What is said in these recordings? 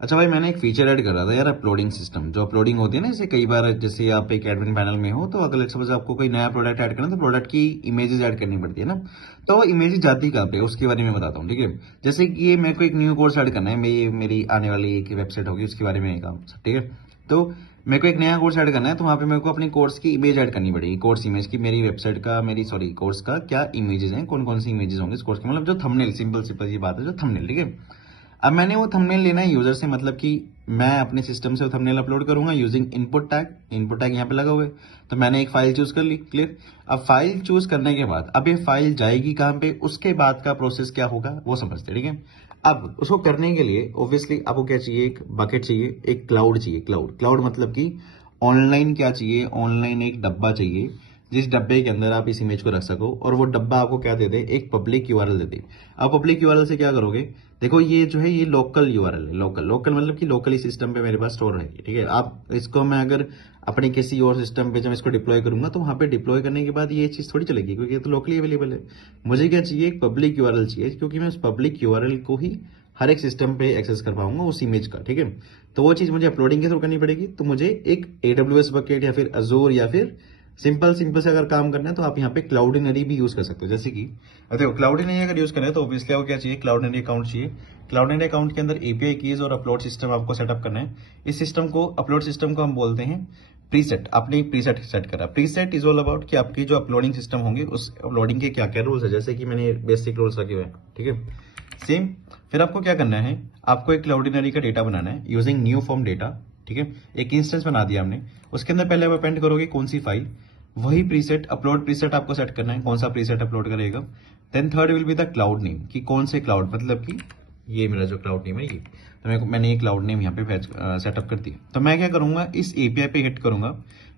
अच्छा भाई, मैंने एक फीचर ऐड कर रहा था यार, अपलोडिंग सिस्टम। जो अपलोडिंग होती है ना, जैसे कई बार जैसे आप एक एडमिन पैनल में हो, तो अगर सपोज आपको कोई नया प्रोडक्ट ऐड करना, तो प्रोडक्ट की इमेजेस ऐड करनी पड़ती है ना। तो इमेजेस जाती कहाँ पे, उसके बारे में बताता हूँ, ठीक है। जैसे कि ये मेरे को एक न्यू कोर्स ऐड करना है, मेरी आने वाली एक वेबसाइट होगी, उसके बारे में काम, ठीक है। तो मेरे को एक नया कोर्स ऐड करना है, तो वहाँ पे मेरे को अपनी कोर्स की इमेज ऐड करनी पड़ेगी। कोर्स इमेज की, मेरी वेबसाइट का, कोर्स का क्या इमेजेस हैं, कौन कौन सी इमेजेस होंगे इस कोर्स के, मतलब जो थंबनेल, सिंपल सिंपल ये बात है, जो थंबनेल, ठीक है। अब मैंने वो थंबनेल लेना है यूजर से, मतलब कि मैं अपने सिस्टम से वो थंबनेल अपलोड करूंगा using input tag. Input tag यहाँ पे लगा हुआ है, तो मैंने एक फाइल चूज कर ली, क्लियर। अब फाइल चूज करने के बाद अब ये फाइल जाएगी कहाँ पे, उसके बाद का प्रोसेस क्या होगा वो समझते हैं, ठीक है। अब उसको करने के लिए ऑब्वियसली आपको क्या चाहिए, एक बकेट चाहिए, एक क्लाउड चाहिए। क्लाउड क्लाउड मतलब कि ऑनलाइन क्या चाहिए, ऑनलाइन एक डब्बा चाहिए, जिस डब्बे के अंदर आप इस इमेज को रख सको, और वो डब्बा आपको क्या दे दे, एक पब्लिक यूआरएल दे दे। आप पब्लिक यूआरएल से क्या करोगे, देखो ये जो है, ये लोकल यूआरएल है। लोकल लोकल मतलब कि लोकली सिस्टम पे मेरे पास स्टोर रहेगी, ठीक है। आप इसको मैं अगर अपने किसी और सिस्टम पे जब इसको डिप्लॉय करूंगा, तो वहां पे डिप्लॉय करने के बाद ये चीज थोड़ी चलेगी, क्योंकि ये तो लोकली अवेलेबल है। मुझे क्या चाहिए, एक पब्लिक यूआरएल चाहिए, क्योंकि मैं उस पब्लिक यूआरएल को ही हर एक सिस्टम पे एक्सेस कर पाऊंगा उस इमेज का, ठीक है। तो वो चीज मुझे अपलोडिंग के थ्रू करनी पड़ेगी। तो मुझे एक AWS बकेट या फिर अजोर या फिर सिंपल सिंपल से अगर काम करना है, तो आप यहाँ पे क्लाउडिनरी भी यूज कर सकते हो। जैसे कि देखो, क्लाउडिनरी अगर यूज करें तो ऑब्वियसली आपको क्या चाहिए, क्लाउडिनरी अकाउंट चाहिए। क्लाउडिनरी अकाउंट के अंदर एपीआई कीज और अपलोड सिस्टम आपको सेटअप करना है। इस सिस्टम को, अपलोड सिस्टम को हम बोलते हैं प्रीसेट। आपने प्रीसेट सेट करा। प्रीसेट इज ऑल अबाउट कि आपकी जो अपलोडिंग सिस्टम होंगे, उस अपलोडिंग के क्या क्या रूल्स है, जैसे कि मैंने बेसिक रूल्स रखे हुए हैं, ठीक है। सेम, फिर आपको क्या करना है, आपको एक क्लाउडिनरी का डेटा बनाना है यूजिंग न्यू फॉर्म डेटा, ठीक है। एक इंस्टेंस बना दिया हमने, उसके अंदर पहले आप अपेंड करोगे कौन सी फाइल, वही प्रीसेट, अपलोड प्रीसेट आपको सेट करना है, कौन सा प्रीसेट अपलोड करेगा। Then third will be the cloud name, कि कौन से क्लाउड, मतलब कि ये मेरा जो क्लाउड नेम है ये, तो मैंने ये क्लाउड नेम यहाँ पे सेटअप कर दिया। तो मैं क्या करूंगा, इस एपीआई पे हिट करूंगा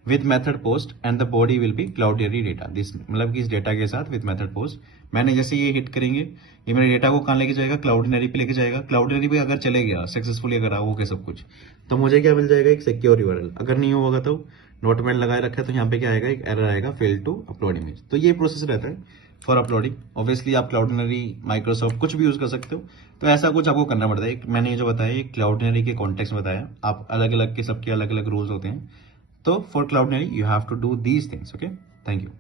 with method POST and the body will be Cloudinary data. This मतलब कि इस डेटा के साथ विद मेथड पोस्ट, मैंने जैसे ये हिट करेंगे, ये मेरे डेटा को कहाँ लेके जाएगा, क्लाउडनरी पे लेके जाएगा। क्लाउडनरी पे अगर चले गया सक्सेसफुली, अगर हो गया सब कुछ, तो मुझे क्या मिल जाएगा, एक सिक्योर यूआरएल। अगर नहीं होगा तो नोटपैड लगाए रखा है, तो यहाँ पे क्या आएगा, एक एरर आएगा, फेल टू अपलोड इमेज। तो ये प्रोसेस रहता है फॉर अपलोडिंग। ऑब्वियसली आप क्लाउडनरी, माइक्रोसॉफ्ट कुछ भी यूज कर सकते हो। तो ऐसा कुछ आपको करना पड़ता है। मैंने ये जो बताया, ये क्लाउडनरी के कॉन्टेक्स्ट में बताया, आप अलग अलग के सबके अलग अलग रूल्स होते हैं। तो for Cloudinary you have to do these things, okay. Thank you.